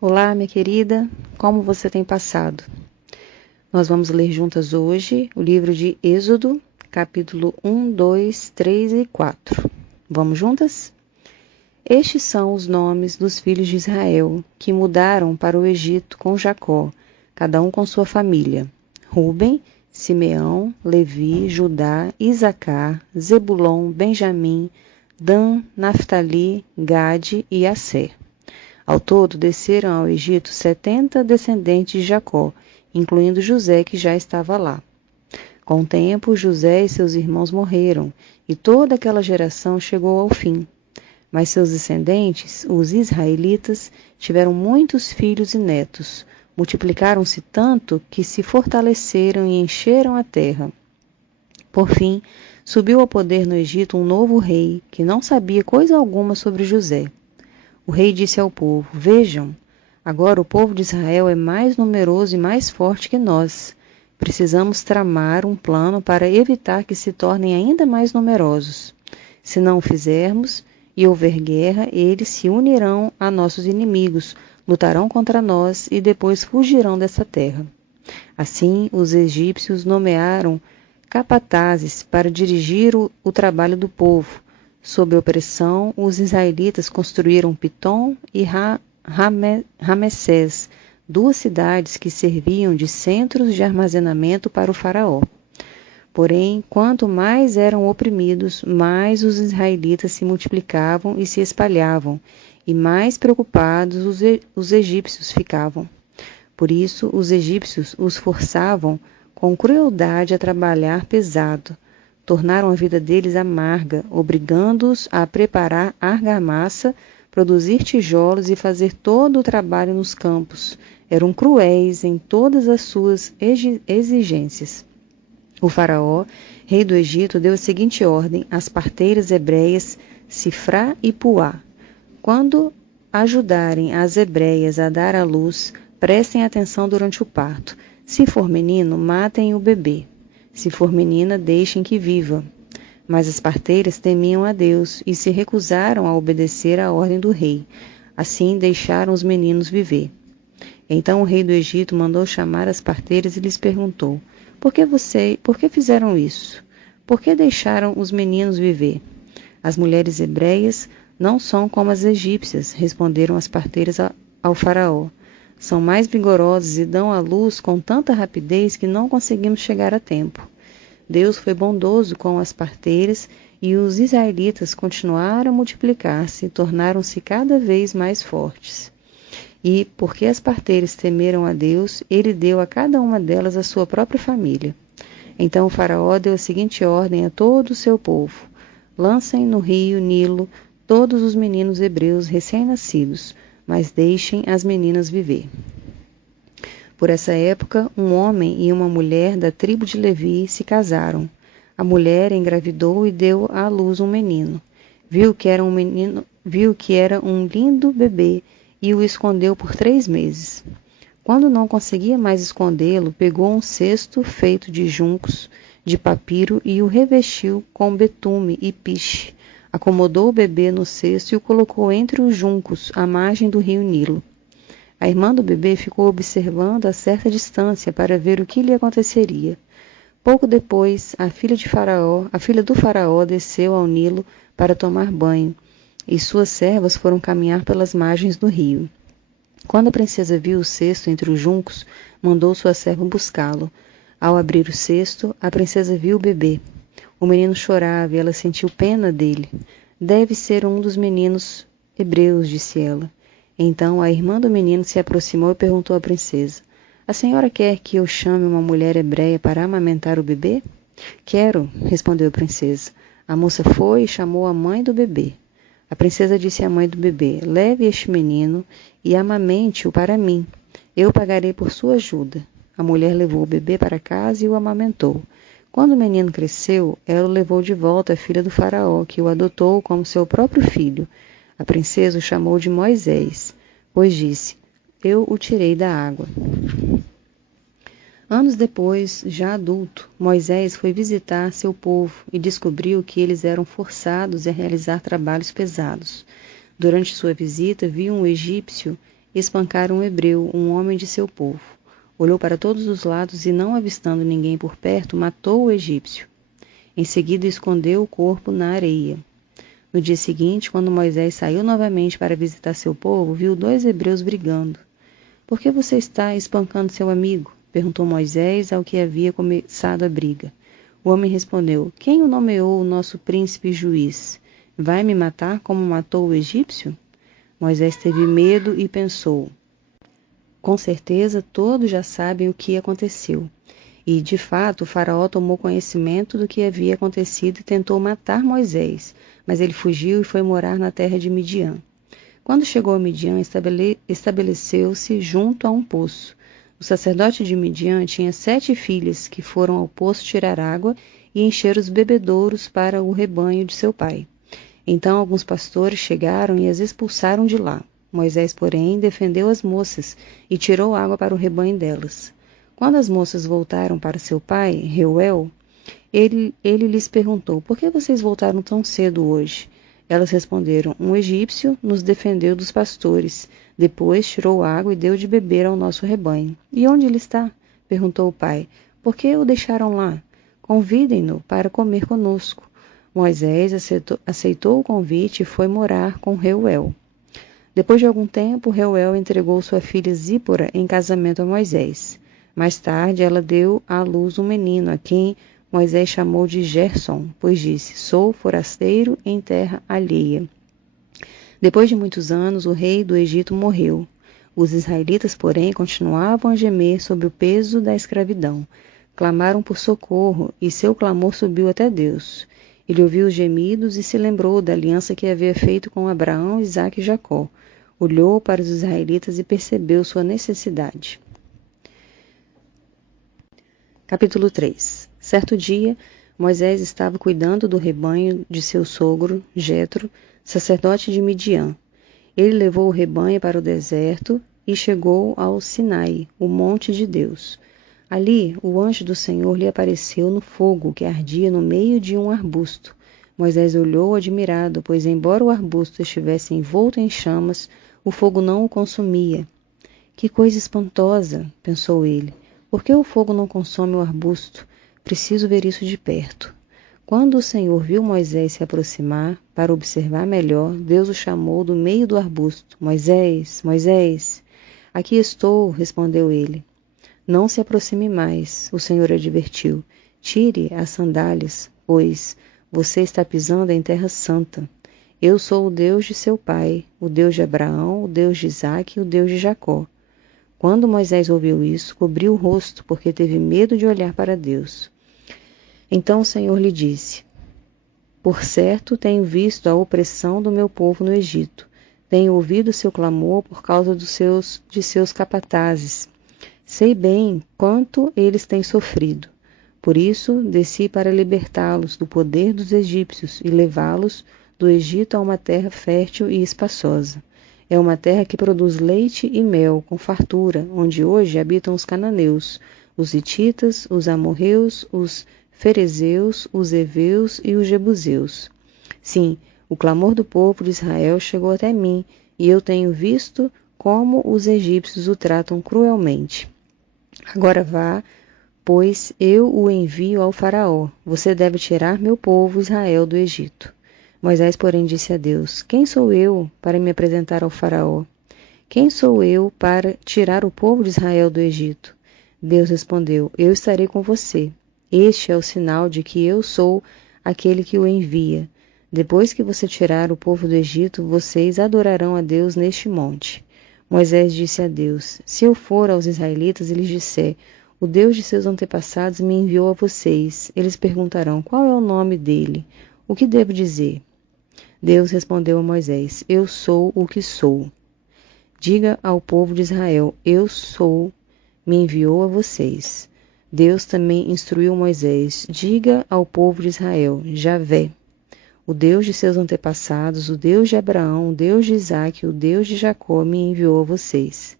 Olá, minha querida, como você tem passado? Nós vamos ler juntas hoje o livro de Êxodo, capítulo 1, 2, 3 e 4. Vamos juntas? Estes são os nomes dos filhos de Israel, que mudaram para o Egito com Jacó, cada um com sua família: Ruben, Simeão, Levi, Judá, Isacar, Zebulon, Benjamim, Dan, Naftali, Gade e Asser. Ao todo, desceram ao Egito 70 descendentes de Jacó, incluindo José, que já estava lá. Com o tempo, José e seus irmãos morreram, e toda aquela geração chegou ao fim. Mas seus descendentes, os israelitas, tiveram muitos filhos e netos. Multiplicaram-se tanto que se fortaleceram e encheram a terra. Por fim, subiu ao poder no Egito um novo rei, que não sabia coisa alguma sobre José. O rei disse ao povo: Vejam, agora o povo de Israel é mais numeroso e mais forte que nós. Precisamos tramar um plano para evitar que se tornem ainda mais numerosos. Se não o fizermos e houver guerra, eles se unirão a nossos inimigos, lutarão contra nós e depois fugirão dessa terra. Assim, os egípcios nomearam capatazes para dirigir o trabalho do povo. Sob opressão, os israelitas construíram Pitom e Ramessés, duas cidades que serviam de centros de armazenamento para o faraó. Porém, quanto mais eram oprimidos, mais os israelitas se multiplicavam e se espalhavam, e mais preocupados os egípcios ficavam. Por isso, os egípcios os forçavam com crueldade a trabalhar pesado. Tornaram a vida deles amarga, obrigando-os a preparar argamassa, produzir tijolos e fazer todo o trabalho nos campos. Eram cruéis em todas as suas exigências. O faraó, rei do Egito, deu a seguinte ordem às parteiras hebreias Sifrá e Puá: quando ajudarem as hebreias a dar à luz, prestem atenção durante o parto. Se for menino, matem o bebê. Se for menina, deixem que viva. Mas as parteiras temiam a Deus e se recusaram a obedecer à ordem do rei. Assim deixaram os meninos viver. Então o rei do Egito mandou chamar as parteiras e lhes perguntou: Por que fizeram isso? Por que deixaram os meninos viver? As mulheres hebreias não são como as egípcias, responderam as parteiras ao faraó. São mais vigorosas e dão à luz com tanta rapidez que não conseguimos chegar a tempo. Deus foi bondoso com as parteiras e os israelitas continuaram a multiplicar-se e tornaram-se cada vez mais fortes. E, porque as parteiras temeram a Deus, ele deu a cada uma delas a sua própria família. Então o faraó deu a seguinte ordem a todo o seu povo: lancem no rio Nilo todos os meninos hebreus recém-nascidos, mas deixem as meninas viver. Por essa época, um homem e uma mulher da tribo de Levi se casaram. A mulher engravidou e deu à luz um menino. Viu que era um lindo bebê e o escondeu por 3 meses. Quando não conseguia mais escondê-lo, pegou um cesto feito de juncos, de papiro e o revestiu com betume e piche. Acomodou o bebê no cesto e o colocou entre os juncos, à margem do rio Nilo. A irmã do bebê ficou observando a certa distância para ver o que lhe aconteceria. Pouco depois, a filha do faraó desceu ao Nilo para tomar banho, e suas servas foram caminhar pelas margens do rio. Quando a princesa viu o cesto entre os juncos, mandou sua serva buscá-lo. Ao abrir o cesto, a princesa viu o bebê. O menino chorava e ela sentiu pena dele. Deve ser um dos meninos hebreus, disse ela. Então a irmã do menino se aproximou e perguntou à princesa: A senhora quer que eu chame uma mulher hebreia para amamentar o bebê? Quero, respondeu a princesa. A moça foi e chamou a mãe do bebê. A princesa disse à mãe do bebê: Leve este menino e amamente-o para mim. Eu pagarei por sua ajuda. A mulher levou o bebê para casa e o amamentou. Quando o menino cresceu, ela o levou de volta à filha do faraó, que o adotou como seu próprio filho. A princesa o chamou de Moisés, pois disse: Eu o tirei da água. Anos depois, já adulto, Moisés foi visitar seu povo e descobriu que eles eram forçados a realizar trabalhos pesados. Durante sua visita, viu um egípcio espancaram um hebreu, um homem de seu povo. Olhou para todos os lados e, não avistando ninguém por perto, matou o egípcio. Em seguida, escondeu o corpo na areia. No dia seguinte, quando Moisés saiu novamente para visitar seu povo, viu 2 hebreus brigando. Por que você está espancando seu amigo? Perguntou Moisés ao que havia começado a briga. O homem respondeu: Quem o nomeou o nosso príncipe juiz? Vai me matar como matou o egípcio? Moisés teve medo e pensou: com certeza todos já sabem o que aconteceu. E, de fato, o faraó tomou conhecimento do que havia acontecido e tentou matar Moisés, mas ele fugiu e foi morar na terra de Midian. Quando chegou a Midian, estabeleceu-se junto a um poço. O sacerdote de Midian tinha 7 filhas que foram ao poço tirar água e encher os bebedouros para o rebanho de seu pai. Então alguns pastores chegaram e as expulsaram de lá. Moisés, porém, defendeu as moças e tirou água para o rebanho delas. Quando as moças voltaram para seu pai, Reuel, ele lhes perguntou: Por que vocês voltaram tão cedo hoje? Elas responderam: Um egípcio nos defendeu dos pastores. Depois tirou água e deu de beber ao nosso rebanho. E onde ele está? Perguntou o pai. Por que o deixaram lá? Convidem-no para comer conosco. Moisés aceitou o convite e foi morar com Reuel. Depois de algum tempo, Reuel entregou sua filha Zípora em casamento a Moisés. Mais tarde, ela deu à luz um menino, a quem Moisés chamou de Gersom, pois disse: Sou forasteiro em terra alheia. Depois de muitos anos, o rei do Egito morreu. Os israelitas, porém, continuavam a gemer sob o peso da escravidão. Clamaram por socorro, e seu clamor subiu até Deus. Ele ouviu os gemidos e se lembrou da aliança que havia feito com Abraão, Isaque e Jacó. Olhou para os israelitas e percebeu sua necessidade. Capítulo 3. Certo dia, Moisés estava cuidando do rebanho de seu sogro, Jetro, sacerdote de Midian. Ele levou o rebanho para o deserto e chegou ao Sinai, o monte de Deus. Ali, o anjo do Senhor lhe apareceu no fogo que ardia no meio de um arbusto. Moisés olhou admirado, pois embora o arbusto estivesse envolto em chamas, o fogo não o consumia. Que coisa espantosa, pensou ele. Por que o fogo não consome o arbusto? Preciso ver isso de perto. Quando o Senhor viu Moisés se aproximar, para observar melhor, Deus o chamou do meio do arbusto. Moisés, Moisés. Aqui estou, respondeu ele. Não se aproxime mais, o Senhor advertiu. Tire as sandálias, pois você está pisando em terra santa. Eu sou o Deus de seu pai, o Deus de Abraão, o Deus de Isaque e o Deus de Jacó. Quando Moisés ouviu isso, cobriu o rosto, porque teve medo de olhar para Deus. Então o Senhor lhe disse: Por certo, tenho visto a opressão do meu povo no Egito. Tenho ouvido seu clamor por causa de seus capatazes. Sei bem quanto eles têm sofrido. Por isso, desci para libertá-los do poder dos egípcios e levá-los do Egito a uma terra fértil e espaçosa. É uma terra que produz leite e mel com fartura, onde hoje habitam os cananeus, os hititas, os amorreus, os ferezeus, os heveus e os jebuseus. Sim, o clamor do povo de Israel chegou até mim, e eu tenho visto como os egípcios o tratam cruelmente. Agora vá, pois eu o envio ao faraó. Você deve tirar meu povo Israel do Egito. Moisés, porém, disse a Deus: Quem sou eu para me apresentar ao faraó? Quem sou eu para tirar o povo de Israel do Egito? Deus respondeu: Eu estarei com você. Este é o sinal de que eu sou aquele que o envia. Depois que você tirar o povo do Egito, vocês adorarão a Deus neste monte. Moisés disse a Deus: Se eu for aos israelitas e lhes disser: O Deus de seus antepassados me enviou a vocês, eles perguntarão: Qual é o nome dele? O que devo dizer? Deus respondeu a Moisés: Eu sou o que sou. Diga ao povo de Israel: Eu sou, me enviou a vocês. Deus também instruiu Moisés: Diga ao povo de Israel: Javé, o Deus de seus antepassados, o Deus de Abraão, o Deus de Isaque, o Deus de Jacó me enviou a vocês.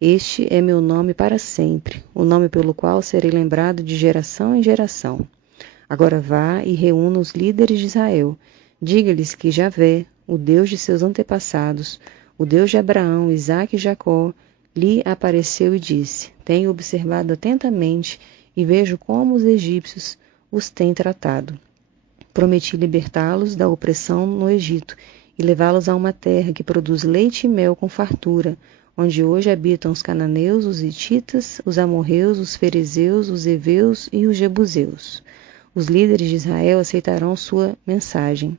Este é meu nome para sempre, o nome pelo qual serei lembrado de geração em geração. Agora vá e reúna os líderes de Israel. Diga-lhes que Javé, o Deus de seus antepassados, O Deus de Abraão, Isaque e Jacó lhe apareceu e disse: Tenho observado atentamente e vejo como os egípcios os têm tratado. Prometi libertá-los da opressão no Egito e levá-los a uma terra que produz leite e mel com fartura, onde hoje habitam os cananeus, os hititas, os amorreus, os ferezeus, os heveus e os jebuseus. Os líderes de Israel aceitarão sua mensagem.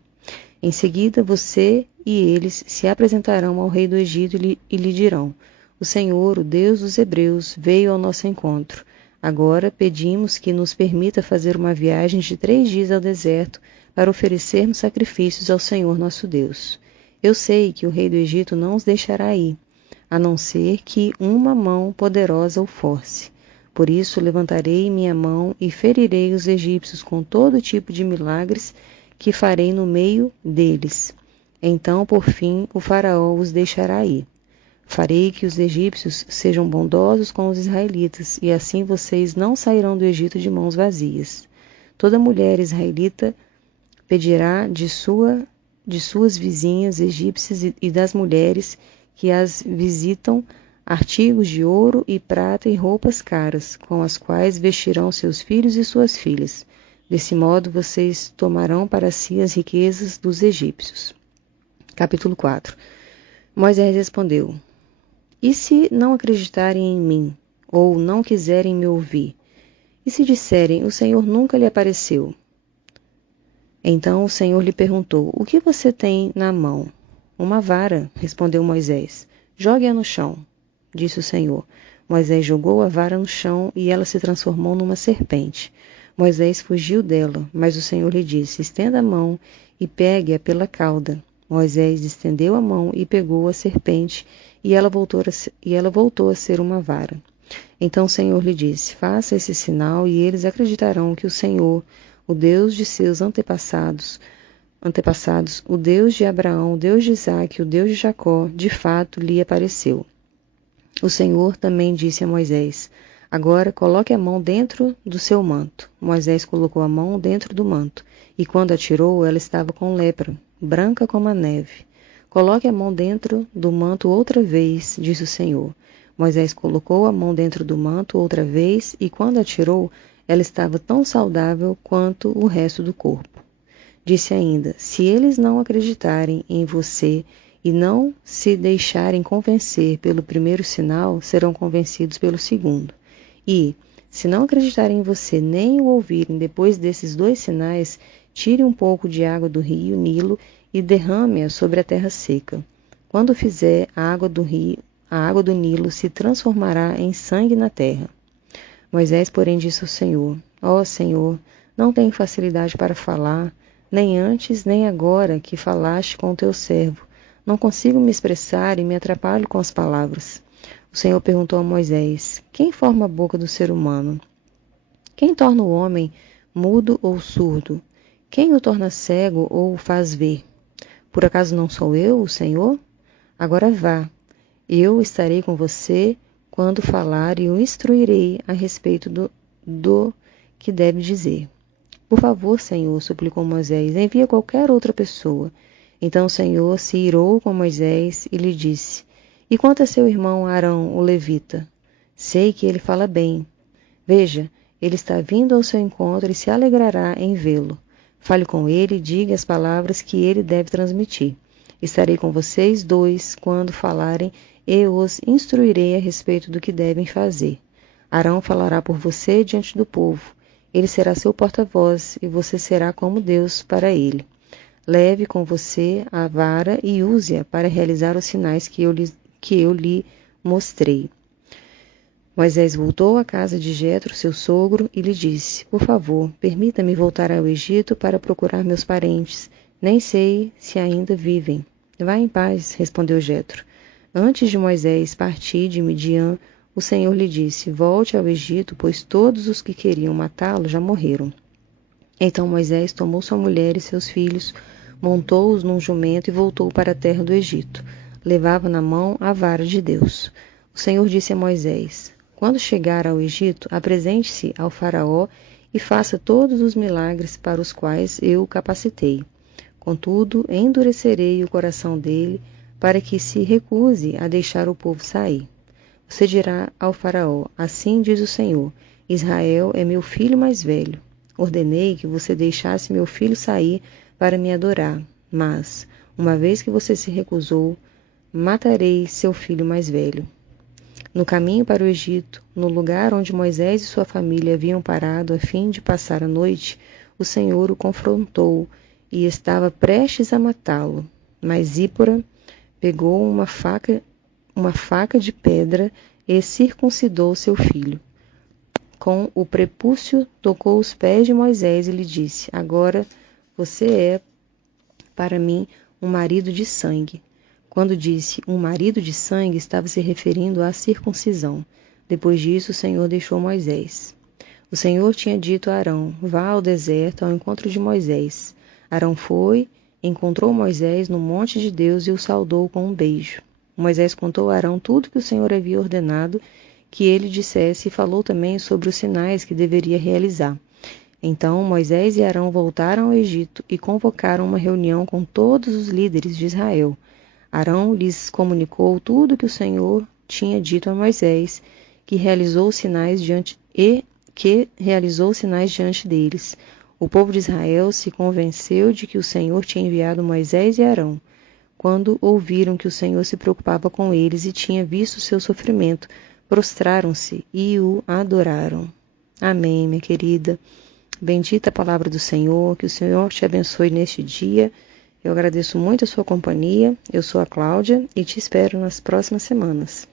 Em seguida, você e eles se apresentarão ao rei do Egito e lhe dirão: O Senhor, o Deus dos Hebreus, veio ao nosso encontro. Agora pedimos que nos permita fazer uma viagem de 3 dias ao deserto para oferecermos sacrifícios ao Senhor nosso Deus. Eu sei que o rei do Egito não os deixará ir, a não ser que uma mão poderosa o force. Por isso levantarei minha mão e ferirei os egípcios com todo tipo de milagres que farei no meio deles. Então, por fim, o faraó os deixará ir. Farei que os egípcios sejam bondosos com os israelitas, e assim vocês não sairão do Egito de mãos vazias. Toda mulher israelita pedirá de suas vizinhas egípcias e das mulheres que as visitam artigos de ouro e prata e roupas caras, com as quais vestirão seus filhos e suas filhas. Desse modo vocês tomarão para si as riquezas dos egípcios. Capítulo 4. Moisés respondeu: E se não acreditarem em mim, ou não quiserem me ouvir? E se disserem: O Senhor nunca lhe apareceu? Então o Senhor lhe perguntou: O que você tem na mão? Uma vara, respondeu Moisés. Jogue-a no chão, disse o Senhor. Moisés jogou a vara no chão e ela se transformou numa serpente. Moisés fugiu dela, mas o Senhor lhe disse: Estenda a mão e pegue-a pela cauda. Moisés estendeu a mão e pegou a serpente, e ela voltou a ser uma vara. Então o Senhor lhe disse: Faça esse sinal e eles acreditarão que o Senhor, o Deus de seus antepassados, o Deus de Abraão, o Deus de Isaque, o Deus de Jacó, de fato lhe apareceu. O Senhor também disse a Moisés: Agora coloque a mão dentro do seu manto. Moisés colocou a mão dentro do manto, e quando a tirou, ela estava com lepra, branca como a neve. Coloque a mão dentro do manto outra vez, disse o Senhor. Moisés colocou a mão dentro do manto outra vez, e quando a tirou, ela estava tão saudável quanto o resto do corpo. Disse ainda: Se eles não acreditarem em você e não se deixarem convencer pelo primeiro sinal, serão convencidos pelo segundo. E, se não acreditarem em você nem o ouvirem depois desses 2 sinais, tire um pouco de água do rio Nilo e derrame-a sobre a terra seca. Quando fizer, a água do Nilo se transformará em sangue na terra. Moisés, porém, disse ao Senhor: Ó Senhor, não tenho facilidade para falar, nem antes nem agora que falaste com o teu servo. Não consigo me expressar e me atrapalho com as palavras. O Senhor perguntou a Moisés: Quem forma a boca do ser humano? Quem torna o homem mudo ou surdo? Quem o torna cego ou o faz ver? Por acaso não sou eu, o Senhor? Agora vá. Eu estarei com você quando falar e o instruirei a respeito do que deve dizer. Por favor, Senhor, suplicou Moisés, envia qualquer outra pessoa. Então o Senhor se irou com Moisés e lhe disse: E quanto a seu irmão Arão, o levita? Sei que ele fala bem. Veja, ele está vindo ao seu encontro e se alegrará em vê-lo. Fale com ele e diga as palavras que ele deve transmitir. Estarei com vocês 2 quando falarem e os instruirei a respeito do que devem fazer. Arão falará por você diante do povo. Ele será seu porta-voz e você será como Deus para ele. Leve com você a vara e use-a para realizar os sinais que eu lhe mostrei. Moisés voltou à casa de Jetro, seu sogro, e lhe disse: Por favor, permita-me voltar ao Egito para procurar meus parentes. Nem sei se ainda vivem. Vá em paz, respondeu Jetro. Antes de Moisés partir de Midian, o Senhor lhe disse: Volte ao Egito, pois todos os que queriam matá-lo já morreram. Então Moisés tomou sua mulher e seus filhos, montou-os num jumento e voltou para a terra do Egito. Levava na mão a vara de Deus. O Senhor disse a Moisés: Quando chegar ao Egito, apresente-se ao faraó e faça todos os milagres para os quais eu o capacitei. Contudo, endurecerei o coração dele, para que se recuse a deixar o povo sair. Você dirá ao faraó, assim diz o Senhor, Israel é meu filho mais velho. Ordenei que você deixasse meu filho sair para me adorar, mas, uma vez que você se recusou, matarei seu filho mais velho. No caminho para o Egito, no lugar onde Moisés e sua família haviam parado a fim de passar a noite, o Senhor o confrontou e estava prestes a matá-lo. Mas Zípora pegou uma faca de pedra e circuncidou seu filho. Com o prepúcio tocou os pés de Moisés e lhe disse, agora você é para mim um marido de sangue. Quando disse um marido de sangue, estava se referindo à circuncisão. Depois disso, o Senhor deixou Moisés. O Senhor tinha dito a Arão, vá ao deserto ao encontro de Moisés. Arão foi, encontrou Moisés no monte de Deus e o saudou com um beijo. Moisés contou a Arão tudo que o Senhor havia ordenado que ele dissesse e falou também sobre os sinais que deveria realizar. Então Moisés e Arão voltaram ao Egito e convocaram uma reunião com todos os líderes de Israel. Arão lhes comunicou tudo que o Senhor tinha dito a Moisés, que realizou sinais diante deles. O povo de Israel se convenceu de que o Senhor tinha enviado Moisés e Arão. Quando ouviram que o Senhor se preocupava com eles e tinha visto seu sofrimento, prostraram-se e o adoraram. Amém, minha querida. Bendita a palavra do Senhor, que o Senhor te abençoe neste dia. Eu agradeço muito a sua companhia. Eu sou a Cláudia e te espero nas próximas semanas.